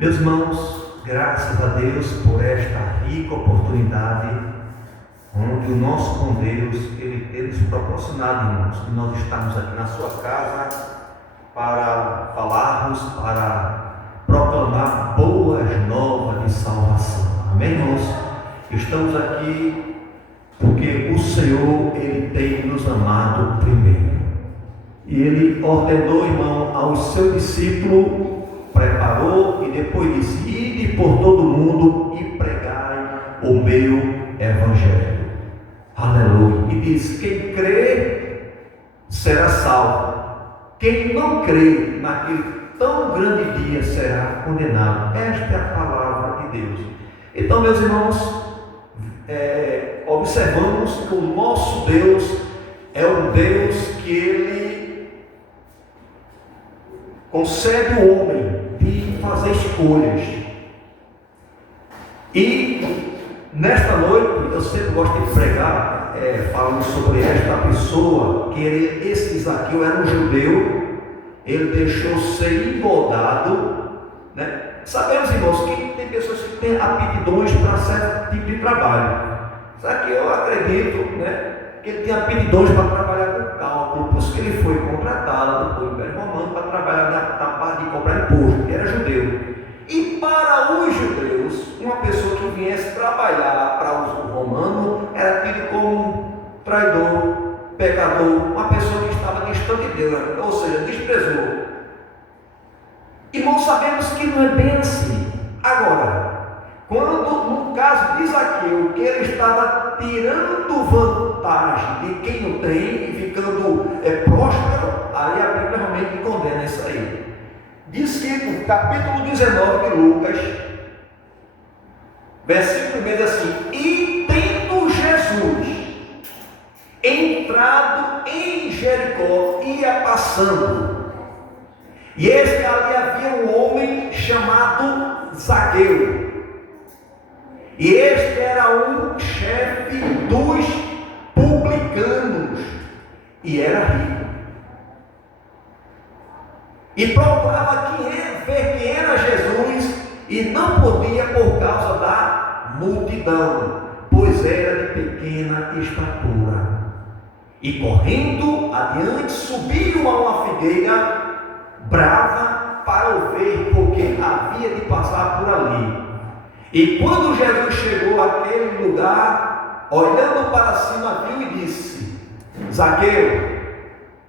Meus irmãos, graças a Deus por esta rica oportunidade, onde o nosso bom Deus, Ele tem nos proporcionado, irmãos, que nós estamos aqui na sua casa para falarmos, para proclamar boas novas de salvação. Amém, irmãos? Estamos aqui porque o Senhor, Ele tem nos amado primeiro. E Ele ordenou, irmão, ao seu discípulo, preparou e depois disse: ide por todo mundo e pregai o meu evangelho. Aleluia. E diz: quem crê será salvo, quem não crê naquele tão grande dia será condenado. Esta é a palavra de Deus. Então, meus irmãos, observamos que o nosso Deus é um Deus que Ele concede ao homem de fazer escolhas. E nesta noite eu sempre gosto de pregar falando sobre esta pessoa, que esse Zaqueu era um judeu. Ele deixou ser engodado, né? Sabemos, irmãos, que tem pessoas que têm aptidões para certo tipo de trabalho. Zaqueu, eu acredito, né, que ele tinha aptidões para trabalhar com cálculo, por isso que ele foi contratado pelo Império Romano para trabalhar na parte de cobrar imposto. Ele era judeu. E para os judeus, uma pessoa que viesse trabalhar para o romano era tido como traidor, pecador, uma pessoa que estava distante de Deus, ou seja, desprezou. Irmãos, sabemos que não é bem assim. Agora, quando no caso de Zaqueu, que ele estava tirando vantagem de quem não tem e ficando próspero, aí a Bíblia realmente condena isso aí. Diz que no capítulo 19 de Lucas, versículo 1 diz assim: e tendo Jesus entrado em Jericó, ia passando, e eis que ali havia um homem chamado Zaqueu, e este era um chefe dos publicanos, e era rico, e procurava ver quem era Jesus, e não podia por causa da multidão, pois era de pequena estatura. E correndo adiante, subiu a uma figueira brava para o ver, porque havia de passar por ali. E quando Jesus chegou àquele lugar, olhando para cima, viu e disse: Zaqueu,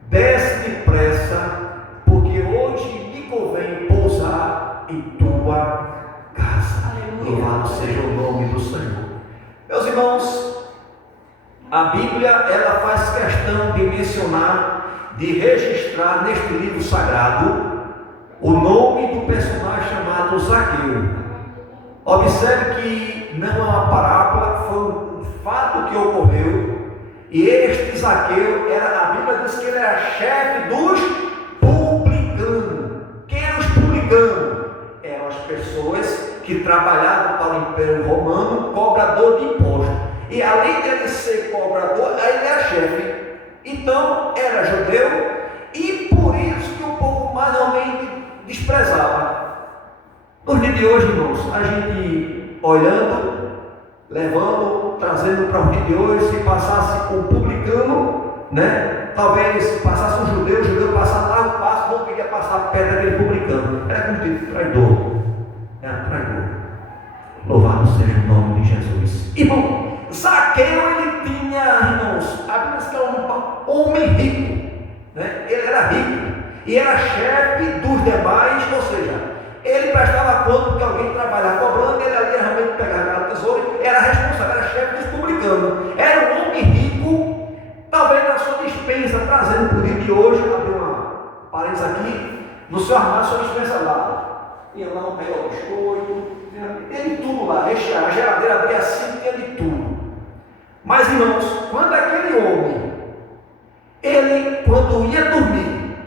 desce depressa, porque hoje me convém pousar em tua casa. Louvado seja o nome do Senhor. Meus irmãos, a Bíblia, ela faz questão de mencionar, de registrar neste livro sagrado o nome do personagem chamado Zaqueu. Observe que não é uma parábola, foi um fato que ocorreu. E este Zaqueu, a Bíblia diz que ele era chefe dos publicanos. Quem eram os publicanos? Eram as pessoas que trabalhavam para o Império Romano, cobrador de impostos. E além de ele ser cobrador, ele era chefe. Então era judeu, e por isso que o povo mais realmente desprezava. Nos dias de hoje, irmãos, a gente olhando, levando, trazendo para o dia de hoje, se passasse um publicano, né? Talvez passasse um judeu, o judeu passasse lá no passo, não queria passar perto daquele publicano. Era como tipo traidor. Era traidor. Louvado seja o nome de Jesus. Irmão, Zaqueu, ele tinha, irmãos, a Bíblia diz que era um homem rico, né? Ele era rico e era chefe dos demais, ou seja, ele prestava conta que alguém trabalhava cobrando, ele ali realmente pegava o tesouro, era responsável, era chefe dos publicanos, era um homem rico, talvez na sua despensa, trazendo para o dia de hoje, abrir uma parede aqui, no seu armário, sua despensa lá, ia lá um pegava biscoito, tinha de tudo lá, recheado, a geladeira abria assim, tinha de tudo. Mas, irmãos, quando aquele homem, ele, quando ia dormir,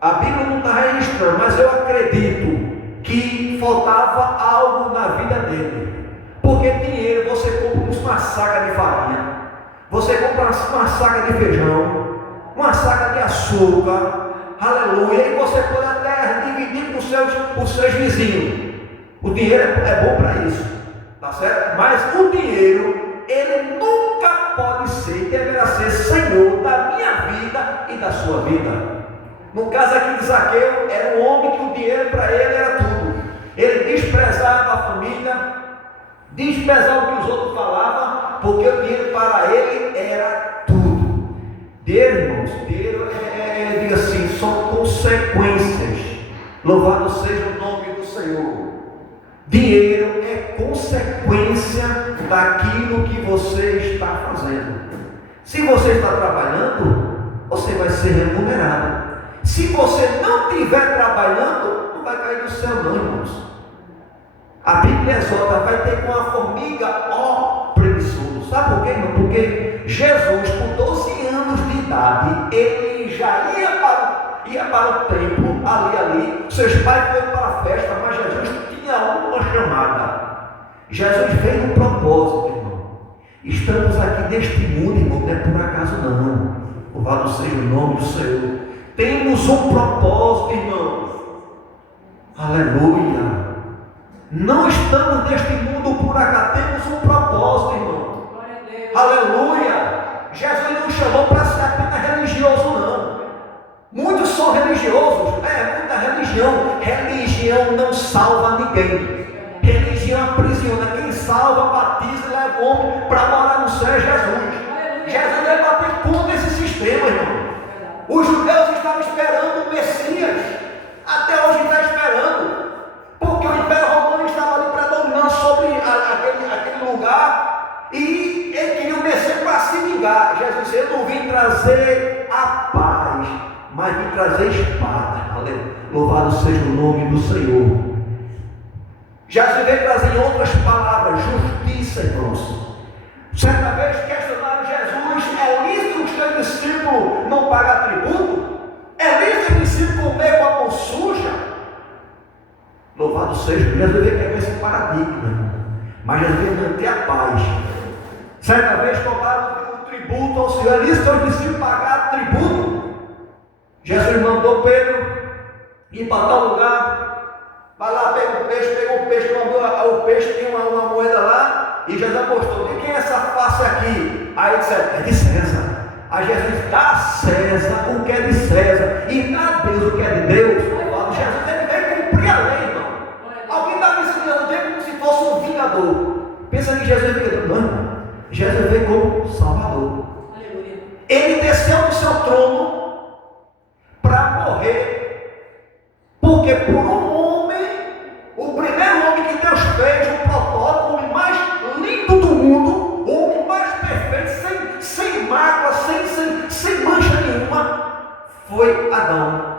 a Bíblia não está registrando, mas eu acredito que faltava algo na vida dele. Porque dinheiro, você compra uma saca de farinha, você compra uma saca de feijão, uma saca de açúcar, aleluia, e você pode até dividir os seus vizinhos. O dinheiro é bom para isso, tá certo? Mas o dinheiro, ele nunca pode ser, deverá ser Senhor da minha vida e da sua vida. No caso aqui de Zaqueu, era um homem que o dinheiro para ele era tudo. Ele desprezava a família, desprezava o que os outros falavam, porque o dinheiro para ele era tudo. Dinheiro, irmãos, dinheiro diga assim, são consequências. Louvado seja o nome do Senhor. Dinheiro é consequência daquilo que você está fazendo. Se você está trabalhando, você vai ser remunerado. Se você não estiver trabalhando, não vai cair do céu não, irmãos. A Bíblia exorta, vai ter com a formiga, ó preguiçoso. Sabe por quê, irmão? Porque Jesus, com 12 anos de idade, ele já ia para o templo, ali. Seus pais foram para a festa, mas Jesus tinha uma chamada. Jesus veio no propósito, irmão. Estamos aqui neste mundo, irmão, não é por acaso não. Louvado seja o nome do Senhor. Temos um propósito, irmãos. Aleluia. Não estamos neste mundo por acaso, temos um propósito, irmão. Aleluia. Jesus não chamou para ser apenas religioso, não. Muitos são religiosos, muita religião. Religião não salva ninguém. Religião aprisiona. Quem salva, batiza e leva o homem para morar no céu é Jesus. Jesus vai bater contra esse sistema, irmão. Os judeus estavam esperando o Messias, até hoje está esperando, porque o Império Romano estava ali predominando sobre aquele lugar, e ele queria o Messias para se vingar. Jesus disse: eu não vim trazer a paz, mas vim trazer espada. Louvado seja o nome do Senhor. Jesus veio trazer, em outras palavras, justiça, irmãos. Certa vez questionaram Jesus: é lícito os teus discípulos não pagar tributo? É lícito o discípulo comer com a mão suja? Louvado seja, Jesus veio quebrar esse paradigma, mas Jesus veio manter a paz. Certa vez cobraram o tributo ao Senhor: é lícito os discípulos pagar tributo? Jesus mandou Pedro ir para tal lugar. Vai lá, pegou o peixe, o peixe tinha uma moeda lá, e Jesus apostou: de quem é essa face aqui? Aí ele disse: é de César. Aí Jesus dá a César o que é de César, e dá a Deus o que é de Deus. Jesus ele veio cumprir a lei, irmão. Alguém está me ensinando, veio como se fosse um vingador. Pensa que Jesus é vingador? Não, irmão. Jesus veio como Salvador. Ele desceu do seu trono para morrer, porque por um homem, o primeiro homem que Deus fez, o protótipo, o homem mais lindo do mundo, o homem mais perfeito, sem mágoa, sem mancha nenhuma, foi Adão.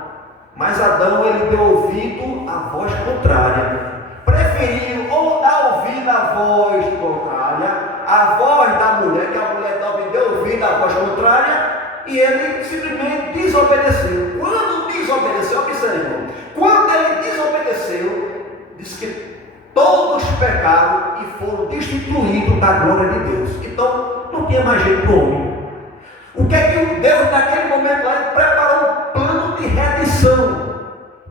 Mas Adão, ele deu ouvido à voz contrária. Preferiu ou dar ouvido à voz contrária, à voz da mulher, que a mulher deu ouvido à voz contrária, e ele simplesmente desobedeceu. Quando desobedeceu, observe, quando ele desobedeceu, diz que todos pecaram e foram destituídos da glória de Deus. Então, não tinha mais jeito para o homem. O que é que Deus, naquele momento lá, ele preparou um plano de redenção?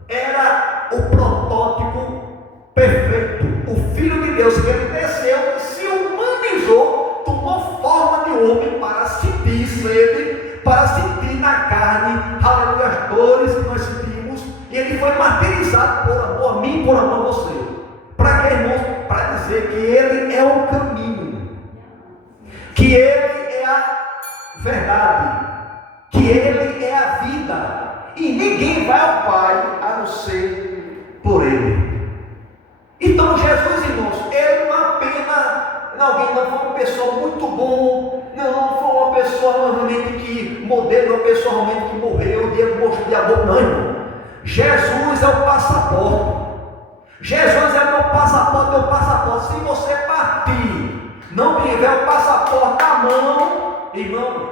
Era o protótipo perfeito, o Filho de Deus, que ele desceu, se humanizou, tomou forma de homem para sentir sede, para sentir na carne, aleluia, as dores que nós sentimos, e ele foi martirizado por amor a mim, por amor a você. Para quê, irmãos? Para dizer que ele é o caminho, que ele é a verdade, que ele é a vida, e ninguém vai ao Pai a não ser por ele. Então Jesus, irmãos, ele não apenas, alguém não foi uma pessoa muito bom, não foi uma pessoa realmente que modelo, uma pessoa realmente que morreu, de amor, não, irmão. Jesus é o passaporte. Jesus é o meu passaporte. Se você partir, não tiver o passaporte na mão, irmão,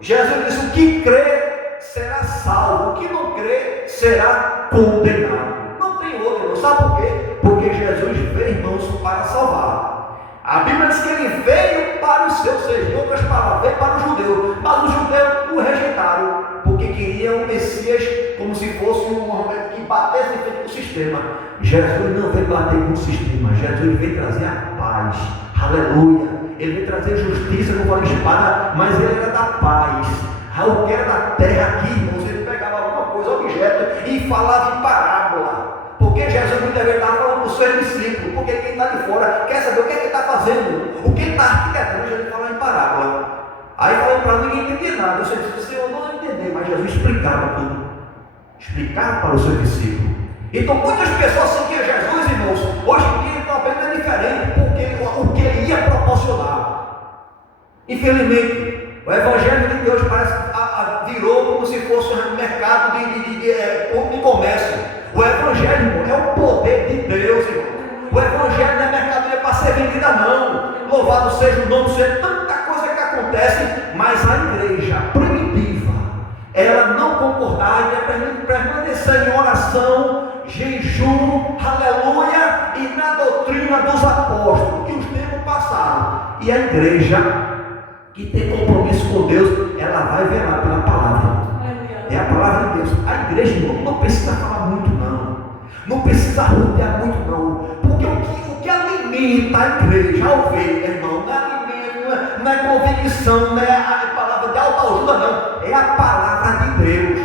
Jesus disse: o que crê será salvo, o que não crê será condenado. Não tem outro, irmão. Sabe por quê? Porque Jesus veio, irmãos, para salvar. A Bíblia diz que ele veio para os seus, ou seja, em outras palavras, veio para os judeus, mas os judeus o rejeitaram, porque queriam o Messias como se fosse um homem que bateu batesse de frente com o sistema. Jesus não veio bater com o sistema, Jesus veio trazer a paz. Aleluia. Ele veio trazer justiça com a espada, mas ele era da paz. O que era da terra aqui, irmãos, ele pegava alguma coisa, objeto, e falava em parábola. Porque Jesus muitas vezes estava falando para os seus discípulos, porque quem está de fora quer saber o que ele está fazendo, o que ele está arquitetando. Jesus falava em parábola. Aí falou para ninguém entendia nada. Você disse, Senhor, não vai entender, mas Jesus explicava tudo. Explicava para os seus discípulos. Então muitas pessoas seguiam Jesus, irmãos. Hoje em dia então apenas é diferente, porque o que ele ia proporcionar. Infelizmente, o Evangelho de Deus parece que virou como se fosse um mercado de comércio. O Evangelho, irmão, é o poder de Deus, irmão. O Evangelho não é mercadoria para ser vendida, não. Louvado seja o nome do Senhor. Tanta coisa que acontece, mas a igreja primitiva, ela não concordava, ia permanecer em oração, jejum, aleluia, e na doutrina dos apóstolos, que os tempos passaram. E a igreja que tem compromisso com Deus, ela vai velar pela palavra. É a palavra de Deus. A igreja, irmão, não precisa falar muito, não. Não precisa rodear muito, não. Porque o que alimenta a igreja, a ovelha, irmão, não é alimento, não é convicção, não é a palavra de autoajuda, não. É a palavra de Deus.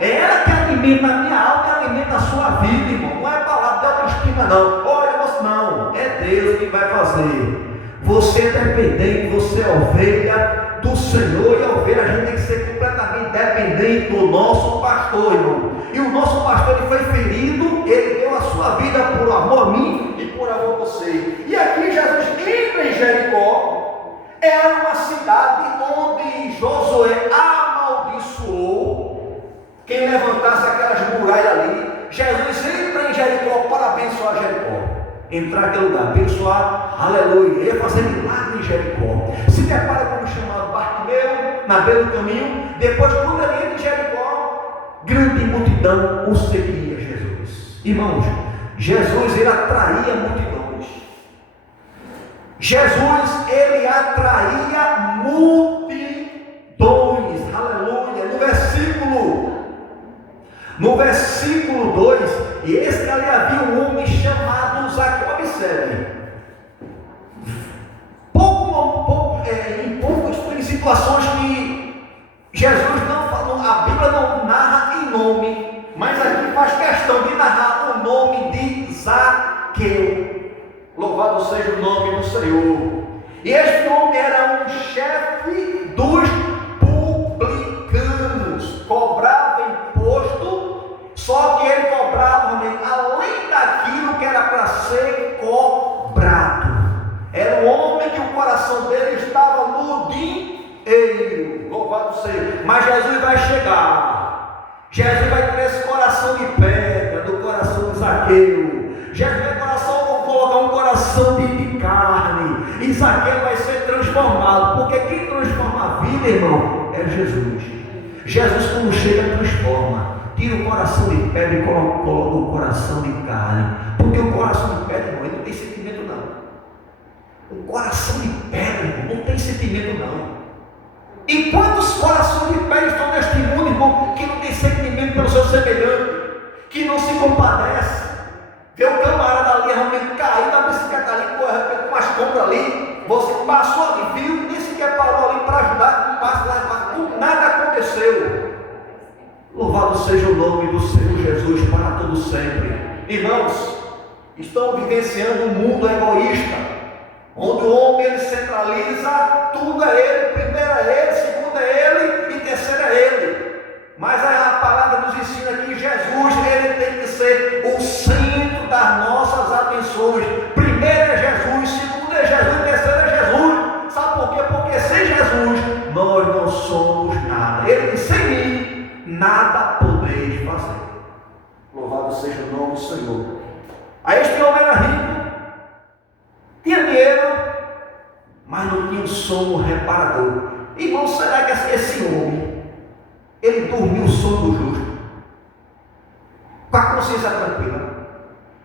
É ela que alimenta a minha alma e alimenta a sua vida, irmão. Não é a palavra de autoestima, não. Olha, você não. É Deus que vai fazer. Você é dependente, você é ovelha do Senhor, e a ovelha, a gente tem que ser completamente dependente do nosso pastor, irmão. E o nosso pastor, ele foi ferido, ele deu a sua vida por amor a mim e por amor a você. E aqui Jesus entra em Jericó. Era uma cidade onde Josué amaldiçoou quem levantasse aquelas muralhas ali. Jesus entra em Jericó para abençoar Jericó. Entrar naquele lugar, abençoar, aleluia, ia fazer milagre em Jericó. Se depara com o chamado Bartimeu, na beira do caminho. Depois, quando ele entra em Jericó, grande multidão o seguia Jesus. Irmãos, Jesus, ele atraía multidões. Jesus, ele atraía multidões, aleluia. No versículo 2, e esse ali havia um homem chamado Zaqueu. Observe, em situações que Jesus não falou, a Bíblia não narra em nome, mas aqui faz questão de narrar o nome de Zaqueu. Louvado seja o nome do Senhor. E este homem era um chefe dos publicanos, cobrava imposto, só que ele cobrava além daquilo que era para ser cobrado. Era um homem que o coração dele estava no dinheiro. Louvado seja. Mas Jesus vai chegar. Jesus vai ter esse coração de pedra, do coração de Zaqueu. Jesus vai colocar um coração de carne. E Zaqueu vai ser transformado. Porque quem transforma a vida, irmão, é Jesus. Jesus, quando chega, transforma. Tira o coração de pedra e coloca o coração de carne. Porque o coração de pedra, irmão, ele não tem sentimento, não. O coração de pedra, irmão, não tem sentimento, não. E quantos corações de pedra estão neste mundo, irmão, que não tem sentimento pelo seu semelhante, que não se compadece? Vê o camarada ali realmente cair da bicicleta ali, correndo com as compras ali, você passou ali, viu, nem sequer parou ali para ajudar, passa lá, nada aconteceu. Louvado seja o nome do Senhor Jesus para todo sempre. Irmãos, estão vivenciando um mundo egoísta, onde o homem ele centraliza, tudo é ele, primeiro é ele, segundo é ele e terceiro é ele. Mas a palavra nos ensina que Jesus, ele tem que ser o centro das nossas atenções. Primeiro é Jesus, segundo é Jesus, terceiro é Jesus. Sabe por quê? Porque sem Jesus nós não somos nada. Ele disse, sem mim nada podeis fazer. Louvado seja o nome do Senhor. Aí este homem era rico, tinha dinheiro, mas não tinha um sono reparador. Irmão, será que esse homem, ele dormiu o sono do justo, com a consciência tranquila?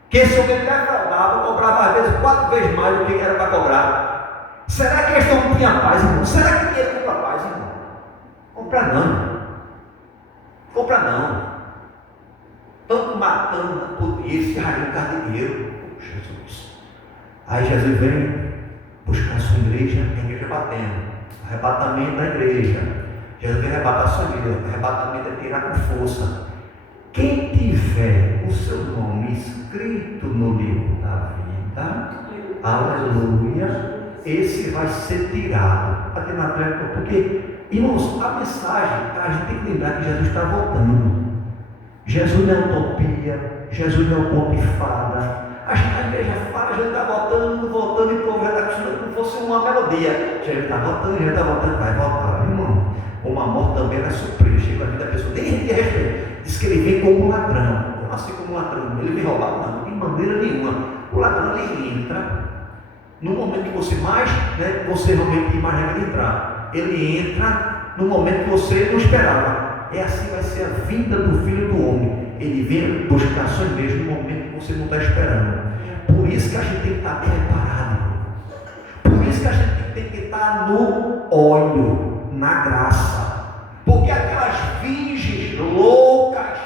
Que esse homem defraudava, cobrava às vezes 4 vezes mais do que era para cobrar. Será que este homem tinha paz, irmão? Será que dinheiro compra paz, irmão? Compra não. Compra não. tanto matando, não podia, esse raiando carneiro. Jesus. Aí Jesus vem buscar a sua igreja, a igreja batendo, arrebatamento da igreja. Jesus vem arrebatar a sua vida, arrebatamento é tirar com força. Quem tiver o seu nome escrito no livro da vida, aleluia, esse vai ser tirado. Porque, irmãos, a mensagem, a gente tem que lembrar que Jesus está voltando. Jesus não é utopia, Jesus não é um conto de fada. A igreja fala, Jesus está voltando, voltando, e o povo já está acostumado como fosse uma melodia. Jesus está voltando, vai voltar, irmão. Como a morte também era surpresa, chega na vida da pessoa, nem a respeito. Diz que ele vem como um ladrão. Como assim como um ladrão? Ele vem roubar? Não, de maneira nenhuma. O ladrão ele entra no momento que você mais, você realmente imagina ele entrar. Ele entra no momento que você não esperava. É assim vai ser a vinda do Filho do Homem. Ele vem buscar a sua igreja no momento que você não está esperando. Por isso que a gente tem que estar preparado. Por isso que a gente tem que estar no óleo, na graça. Porque aquelas virgens loucas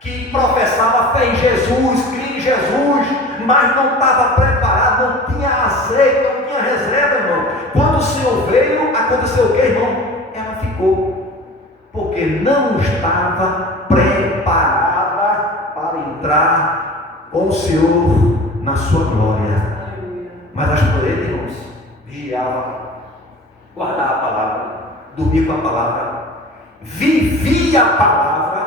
que professavam fé em Jesus, cria em Jesus, mas não estava preparado, não tinha azeite, não tinha reserva, irmão. Quando o Senhor veio, aconteceu o que, irmão? Ela ficou. Porque não estava preparada para entrar com o Senhor na sua glória. Mas as mulheres, irmãos, vigiavam, guardavam a palavra, dormia com a palavra, vivia a palavra.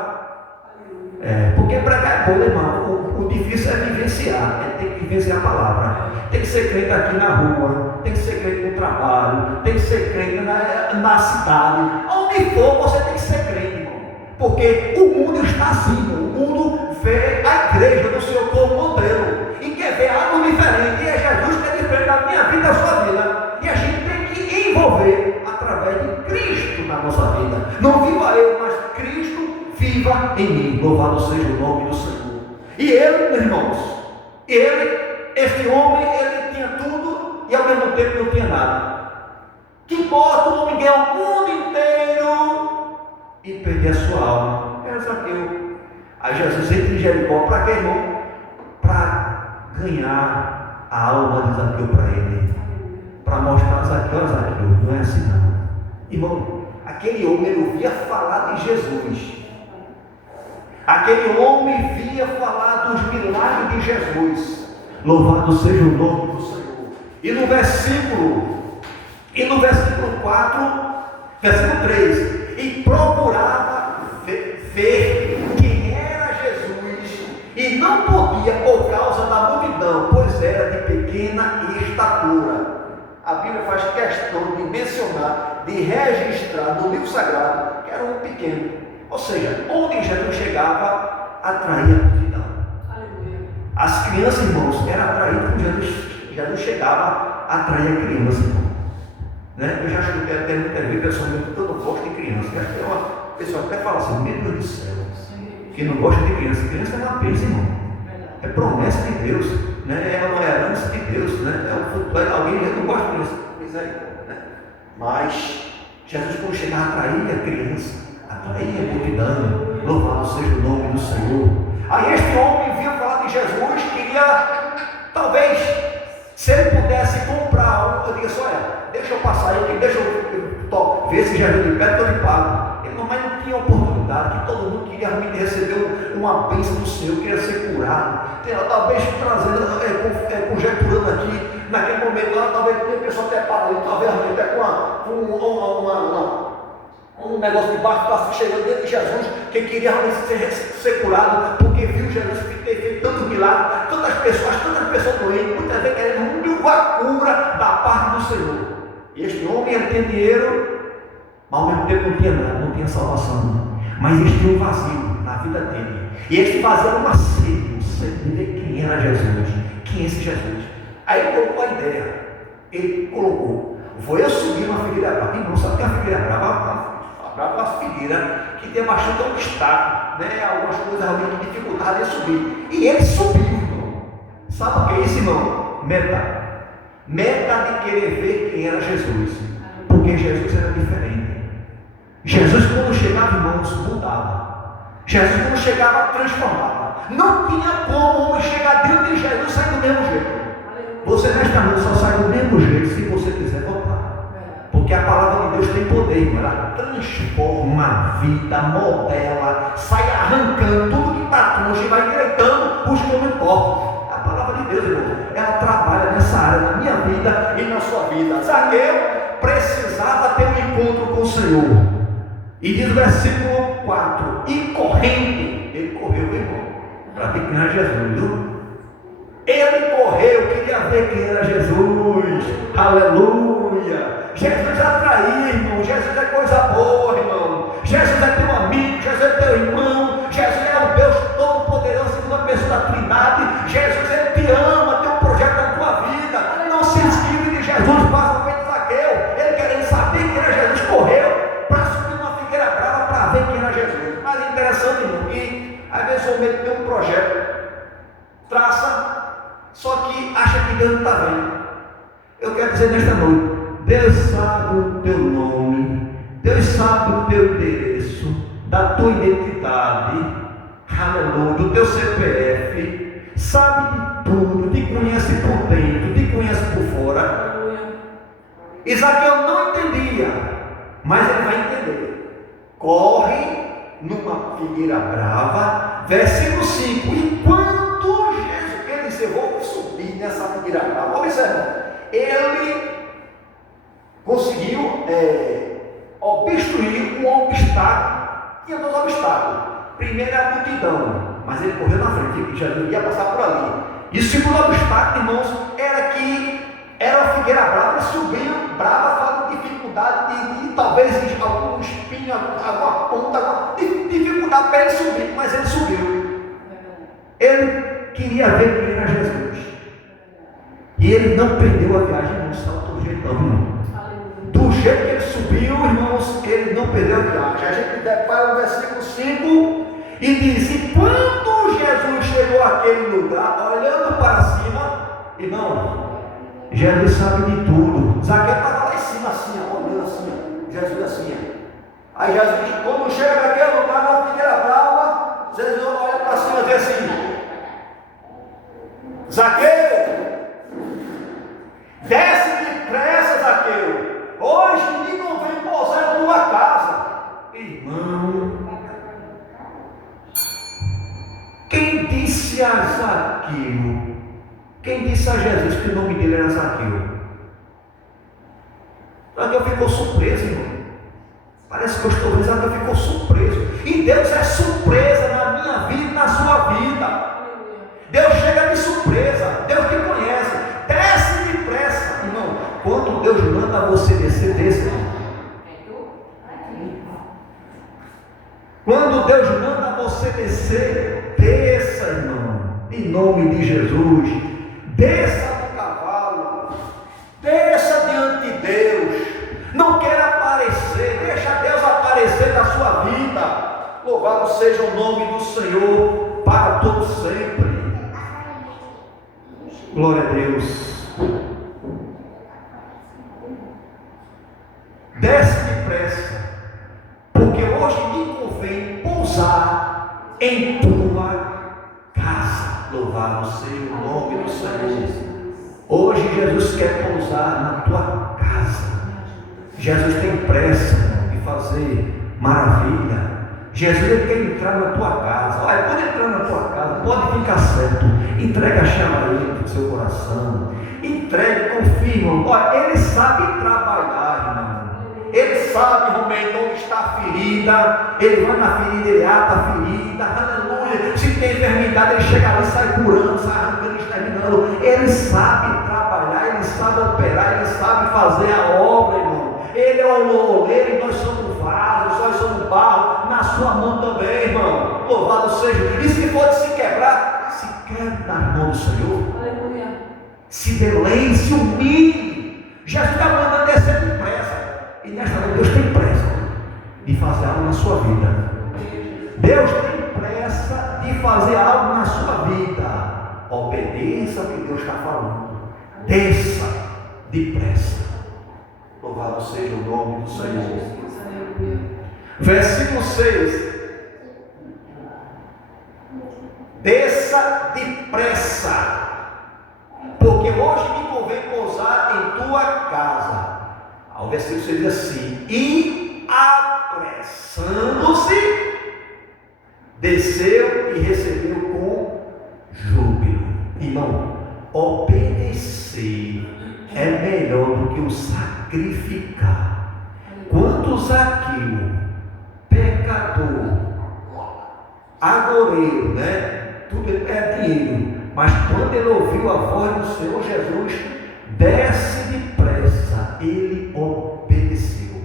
Porque pregar é bom, irmão. O difícil é vivenciar. Tem que vivenciar a palavra. Tem que ser crente aqui na rua, tem que ser crente no trabalho, tem que ser crente na cidade. Onde for, você tem que ser crente, irmão. Porque o mundo está assim, irmão. O mundo vê a igreja do Senhor como modelo e quer ver algo diferente. E é Jesus que é diferente da minha vida, da sua vida. E a gente tem que envolver através de Cristo na nossa vida. Não viva eu, mas Cristo viva em mim. Louvado seja o nome do Senhor. E ele, meus irmãos, esse homem, ele tinha tudo e ao mesmo tempo não tinha nada. Que importa o homem ganhar o mundo inteiro e perder a sua alma? Era Zaqueu. Aí Jesus entra em Jericó, para quê, irmão? Para ganhar a alma de Zaqueu para ele. Para mostrar a Zaqueu, não é assim não. Irmão, aquele homem ele ouvia falar de Jesus. Aquele homem via falar dos milagres de Jesus. Louvado seja o nome do Senhor. E no versículo 4, versículo 3, e procurava ver quem era Jesus, e não podia por causa da multidão, pois era de pequena estatura. A Bíblia faz questão de mencionar, de registrar no livro sagrado que era um pequeno. Ou seja, onde Jesus chegava, atraía a multidão. As crianças, irmãos, eram atraídas com Jesus. Jesus chegava, atraía a criança, irmão. Eu já escutei até muitas vezes pessoalmente que eu não gosto de criança. Acho que uma pessoa até fala assim, meu Deus do céu, que não gosta de criança. Criança é uma bênção, irmão. É promessa de Deus, é uma herança de Deus, é um futuro. Alguém já não gosta de criança, misericórdia, Mas Jesus, quando chegava, atraía a criança, atraía a multidão. Louvado seja o nome do Senhor. Aí este homem viu falar de Jesus, queria, talvez, se ele pudesse comprar eu digo só, deixa eu passar aí, deixa eu ver se Jesus de perto, eu lhe pago. Ele mas não tinha oportunidade, que todo mundo queria realmente receber uma bênção do Senhor, queria ser curado. Talvez trazendo, conjecturando aqui, naquele momento lá, talvez a pessoa até para ali, talvez até com um negócio de baixo, está chegando dentro de Jesus, que queria realmente ser curado, porque viu Jesus ter feito tantos milagres, tantas pessoas doentes, muitas vezes querendo uma cura da parte do Senhor. E este homem, ele tinha dinheiro, mas ao mesmo tempo não tinha nada, não tinha salvação. Mas ele tinha um vazio na vida dele. E este vazio era uma sede de ver quem era Jesus, quem é esse Jesus. Aí ele colocou a ideia, ele colocou, vou eu subir uma figueira brava. E não sabe que é uma figueira brava? Uma figueira que tem bastante obstáculo, algumas coisas realmente dificuldade de subir. E ele subiu, irmão. Sabe o que é isso, irmão? Meta de querer ver quem era Jesus. Porque Jesus era diferente. Jesus, quando chegava, irmãos, mudava. Jesus, quando chegava, transformava. Não tinha como o homem chegar dentro de Jesus e sair do mesmo jeito. Você nesta noite só sai do mesmo jeito se você quiser voltar. Porque a palavra de Deus tem poder, irmão. Ela transforma a vida, modela, sai arrancando tudo que está troncho e vai endireitando os que não importam. A palavra de Deus, irmão, ela trabalha nessa área, na minha vida e na sua vida. Zaqueu precisava ter um encontro com o Senhor. E diz o versículo 4: e correndo, ele correu, irmão, para ver quem era Jesus, viu? Ele correu, queria ver quem era Jesus. Aleluia. Jesus atraía, irmão. Jesus é coisa boa, irmão. Jesus é teu amigo, Jesus é teu irmão. Jesus é o Deus Todo-Poderoso, segunda pessoa da Trindade. Jesus, ele te ama, tem um projeto na tua vida. Não se esquive de Jesus, passa feito Zaqueu. Ele querendo saber quem era Jesus, correu para subir uma figueira brava para ver quem era Jesus. Mas é interessante, irmão, que às vezes o homem tem um projeto, traça, só que acha que Deus não está vendo. Eu quero dizer nesta noite: Deus sabe o teu nome, Deus sabe o teu endereço, da tua identidade, aleluia, do teu CPF, sabe de tudo, te conhece por dentro, te conhece por fora. Zaqueu não entendia, mas ele vai entender. Corre numa figueira brava, versículo 5: e quando Jesus, ele disse: eu vou subir nessa figueira brava. Observa, ele conseguiu obstruir um obstáculo. Tinha dois obstáculos. Primeiro era a multidão, mas ele correu na frente, Jesus ia passar por ali. E o segundo obstáculo, irmãos, era que era uma figueira brava, ele subiu brava, falando de dificuldade, de talvez algum espinho, alguma ponta, alguma dificuldade para ele subir, mas ele subiu. Ele queria ver quem era Jesus. E ele não perdeu a viagem, não saltou do jeito não, irmão. Do jeito que ele subiu, irmãos, ele não perdeu a viagem. A gente depara no versículo 5 e diz: e quando Jesus chegou àquele lugar, olhando para cima, irmão, Jesus sabe de tudo. Zaqueu estava lá em cima assim, olhando assim, Jesus assim. Aí Jesus, quando chega naquele lugar, na figueira brava, Jesus olha para cima e diz assim: Zaqueu, desce depressa, Zaqueu. Hoje ninguém não vem pousar na tua casa. Irmão, quem disse a Zaqueu, quem disse a Jesus que o nome dele era Zaqueu? Zaqueu ficou surpreso, irmão. Parece que eu estou vendo, Zaqueu ficou surpreso. E Deus é surpresa na minha vida e na sua vida. Deus chega de surpresa, Deus te conhece. Desce depressa, irmão. Quando Deus manda você descer, desça. Quando Deus manda você descer, desça, irmão. Em nome de Jesus. Desça do cavalo. Desça diante de Deus. Não queira aparecer. Deixa Deus aparecer na sua vida. Louvado seja o nome do Senhor para todo sempre. Glória a Deus. Desce depressa, porque hoje me convém pousar em tua casa. Louvado seja o nome do Senhor. Hoje Jesus quer pousar na tua casa. Jesus tem pressa de fazer maravilha. Jesus ele quer entrar na tua casa. Olha, quando entrar na tua casa, pode ficar certo. Entrega a chave a ele do seu coração. Entregue, confirma. Olha, ele sabe trabalhar, irmão. Ele sabe realmente onde está a ferida. Ele vai na ferida, ele ata a ferida. Aleluia. Se tem enfermidade, ele chega lá e sai curando, sai arrancando, exterminando. Ele sabe trabalhar, ele sabe operar, ele sabe fazer a obra, irmão. Ele é o oleiro e nós somos vasos, nós somos barro. Na sua mão também, irmão. Louvado seja. E se for de se quebrar, se quebra nas mãos do Senhor. Aleluia. Se deleite, se humilhe. Jesus está mandando descer depressa. E nesta noite Deus tem pressa de fazer algo na sua vida. Deus tem pressa de fazer algo na sua vida. Obedeça ao que Deus está falando. Desça depressa. Louvado seja o nome do Senhor. Versículo 6. você diz assim: e apressando-se, desceu e recebeu com júbilo. Irmão, obedecer é melhor do que o sacrificar. Quando Zaqueu, pecador, agoreiro, tudo ele é dinheiro, mas quando ele ouviu a voz do Senhor Jesus, desce depressa, ele obedeceu.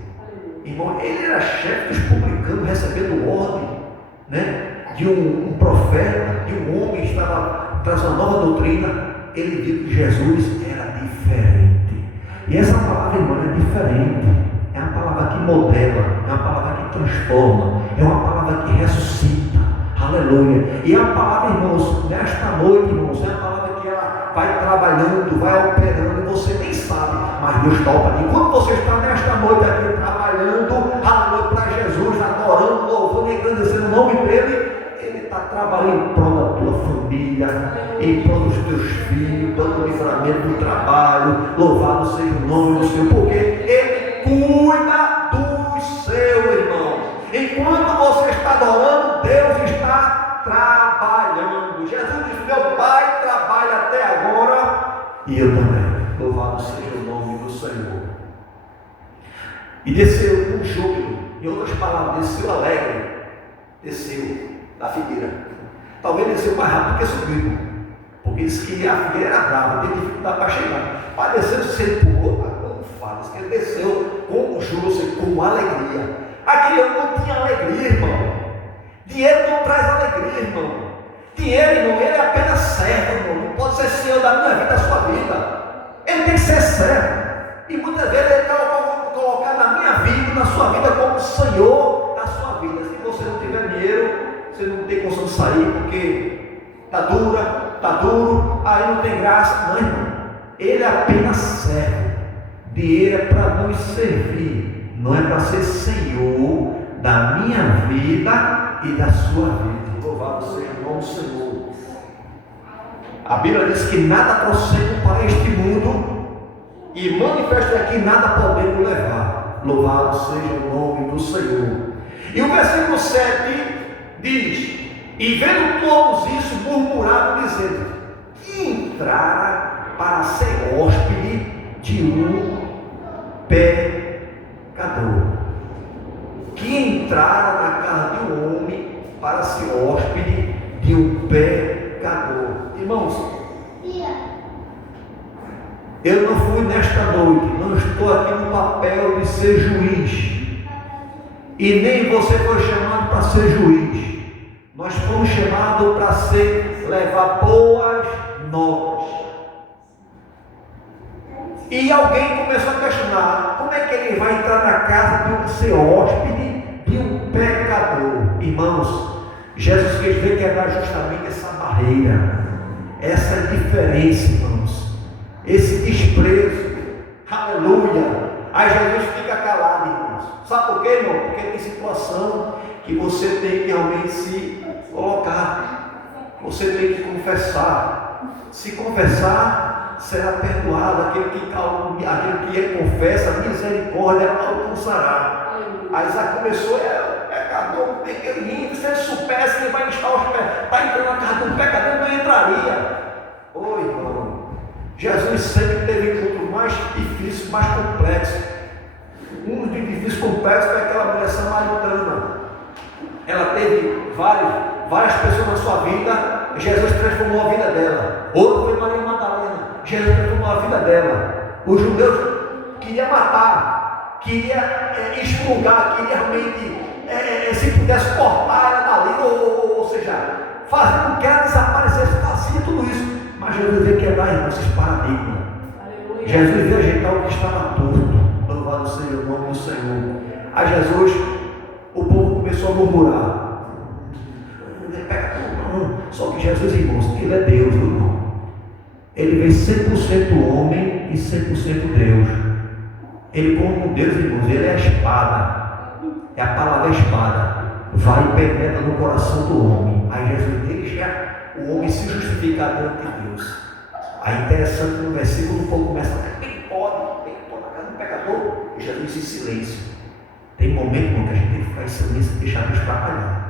Irmão, ele era chefe dos publicanos, recebendo ordem, de um profeta, de um homem que estava trazendo uma nova doutrina. Ele viu que Jesus era diferente. E essa palavra, irmão, é diferente. É uma palavra que modela, é uma palavra que transforma, é uma palavra que ressuscita. Aleluia. E a palavra, irmãos, nesta noite, irmãos, é a palavra que ela vai trabalhando, vai operando, e você nem sabe, mas Deus está operando. Enquanto você está nesta noite aqui trabalhando, aleluia, para Jesus, adorando, louvando e engrandecendo o nome dele, ele está trabalhando em prol da tua família, em prol dos teus filhos, dando livramento do trabalho. Louvado seja o nome do Senhor, porque ele cuida do seu irmão. Enquanto você está adorando, Deus está trabalhando. Jesus disse: meu Pai trabalha até agora e eu também. Louvado seja o nome do Senhor. E desceu com júbilo, em outras palavras, desceu alegre, desceu da figueira. Talvez desceu mais rápido que subiu, porque disse que a figueira era brava, teve dificuldade para chegar. Mas desceu, se ele pulou, não fala, diz que ele desceu com júbilo, com alegria. Aquele homem não tinha alegria, irmão. Dinheiro não traz alegria, irmão. Dinheiro, irmão, ele é apenas servo, irmão. Não pode ser senhor da minha vida, da sua vida. Ele tem que ser servo. E muitas vezes ele está colocado na minha vida, na sua vida, como senhor da sua vida. Se você não tiver dinheiro, você não tem condição de sair, porque está duro, aí não tem graça. Não, irmão. Ele é apenas servo. Dinheiro é para nos servir, não é para ser senhor da minha vida e da sua vida. Louvado seja o nome do Senhor. A Bíblia diz que nada prossegue para este mundo, e manifesta aqui nada podemos levar. Louvado seja o nome do Senhor. E o versículo 7 diz: e vendo todos isso, murmuravam, dizendo que entrara para ser hóspede de um pecador. Que entrara na casa de um homem para ser hóspede de um pecador. Irmãos, eu não fui nesta noite, não estou aqui no papel de ser juiz, e nem você foi chamado para ser juiz. Nós fomos chamados para levar boas novas. E alguém começou a questionar: como é que ele vai entrar na casa de ser hóspede de um pecador? Irmãos, Jesus quis ver quebrar justamente essa barreira, essa diferença, irmãos, esse desprezo. Aleluia. Aí Jesus fica calado, irmãos. Sabe por quê, irmão? Porque tem situação que você tem que realmente se colocar, você tem que confessar. Se confessar, será perdoado. Aquele que confessa, a misericórdia alcançará. Aí já começou, pecador, pequenininho. Se ele soubesse que ele vai estar para entrar na casa de um pecador, não entraria. Ô irmão, Jesus sempre teve encontro mais difícil, mais complexo. Um dos difíceis complexos foi aquela mulher samaritana. Ela teve várias pessoas na sua vida. Jesus transformou a vida dela. Outro foi Maria Madalena. Jesus transformou a vida dela. Os judeus queriam matar, queriam expurgar, queriam realmente, se pudesse cortar ela dali, ou seja, fazer com que ela desaparecesse, fazia tudo isso. Mas Jesus veio quebrar esses paradigmas. Jesus veio ajeitar o que estava torto. Louvado seja o nome do Senhor. A Jesus, o povo começou a murmurar. Só que Jesus, irmãos, ele é Deus, irmão. Ele veio 100% homem e 100% Deus. Ele, como Deus, irmãos, ele é a espada. É a palavra espada. Vai e penetra no coração do homem. Aí Jesus deixa o homem se justificar diante de Deus. Aí interessante no versículo, o povo começa a dizer: quem pode na casa do pecador? Jesus em silêncio. Tem momento, irmão, que a gente tem que ficar em silêncio e deixar Deus trabalhar.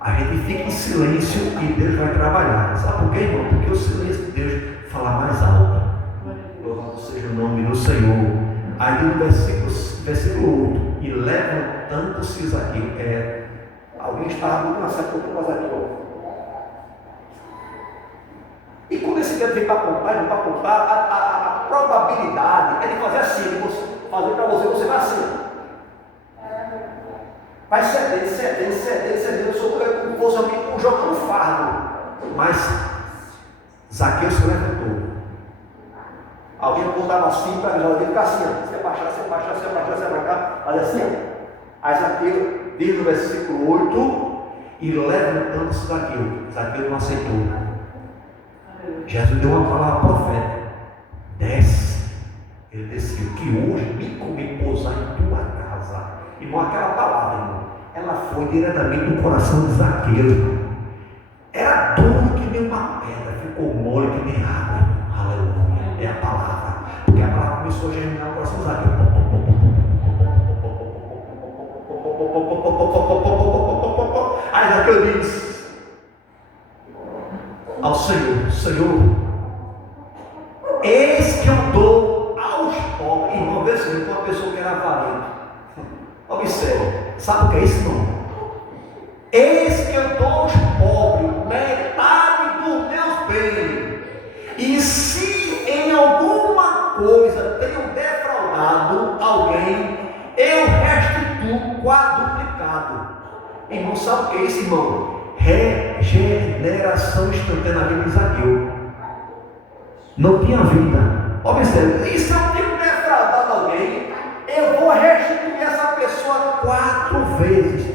A gente fica em silêncio e Deus vai trabalhar. Sabe por quê, irmão? Porque o silêncio de Deus fala mais alto. Louvado seja o nome do Senhor. Aí no versículo 8, e levantando-se Zaqueu. Alguém estava muito na certa para Zaqueu. E quando esse dedo vem para apontar, a probabilidade é de fazer assim, fazer para você, você vai assim. Vai cedendo, eu sou como fosse alguém jogando fardo. Mas Zaqueu se levantou. Alguém apontava assim para ele, alguém ficar assim, se abaixar, olha assim. Aí Zaqueu, diz no versículo 8, e levantando-se Zaqueu não aceitou. Jesus deu uma palavra profética: desce. Ele desceu, que hoje me convém pousar em tua casa. Irmão, aquela palavra, irmão, ela foi diretamente do coração de Zaqueu. Era duro que nem uma pedra, ficou mole que nem água. Aleluia, é a palavra. Porque a palavra começou a germinar no coração de Zaqueu. Aí Zaqueu diz ao Senhor: Senhor, eis que eu dou aos pobres. Irmão, vê se uma pessoa que era avarento. Observe, sabe o que é isso, irmão? Eis que eu dou aos pobres metade dos meus bens, e se em alguma coisa tenho defraudado alguém, eu restituo quadruplicado. Irmão, sabe o que é isso, irmão? Regeneração instantânea na vida de Zaqueu. Não tinha vida. Observe, e se eu tenho defraudado alguém, eu vou restituir essa pessoa 4 vezes.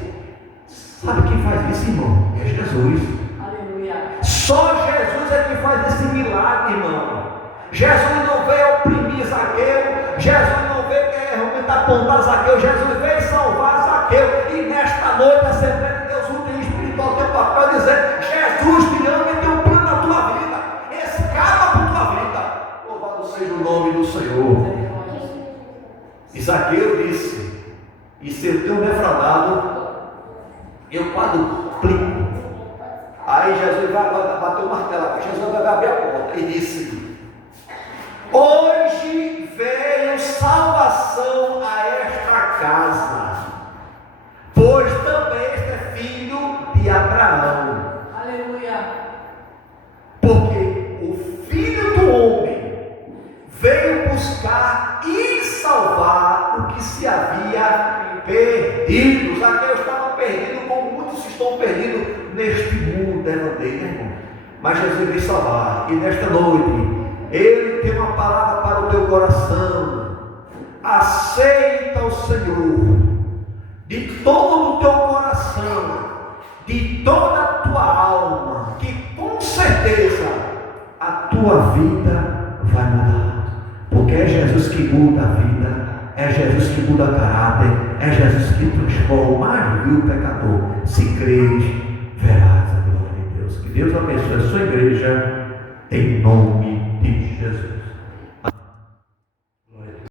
Sabe quem faz isso, irmão? É Jesus. Aleluia. Só Jesus é que faz esse milagre, irmão. Jesus não veio oprimir Zaqueu, Jesus não veio realmente apontar Zaqueu, Jesus veio salvar Zaqueu. E nesta noite a Assembleia de Deus útil e espiritual tem o papel de dizer: Jesus te ama e tem um plano na tua vida, escapa para a tua vida. Louvado seja o nome do Senhor. E Zaqueu disse: e se eu tenho defraudado, eu quadruplico. Aí Jesus vai bater o martelo, Jesus vai abrir a porta e disse: hoje veio salvação a esta casa, pois também este é filho de Abraão. Aleluia. Porque o Filho do Homem veio buscar e salvar o que se havia perdido. Zaqueu estava perdido, como muitos estão perdidos neste mundo devaneio, né, irmão? Mas Jesus veio salvar. E nesta noite Ele tem uma palavra para o teu coração. Aceita o Senhor de todo o teu coração, de toda a tua alma, que com certeza a tua vida vai mudar. Porque é Jesus que muda a vida, é Jesus que muda caráter, é Jesus que transforma mais vil pecador. Se creres, verás a glória de Deus. Que Deus abençoe a sua igreja, em nome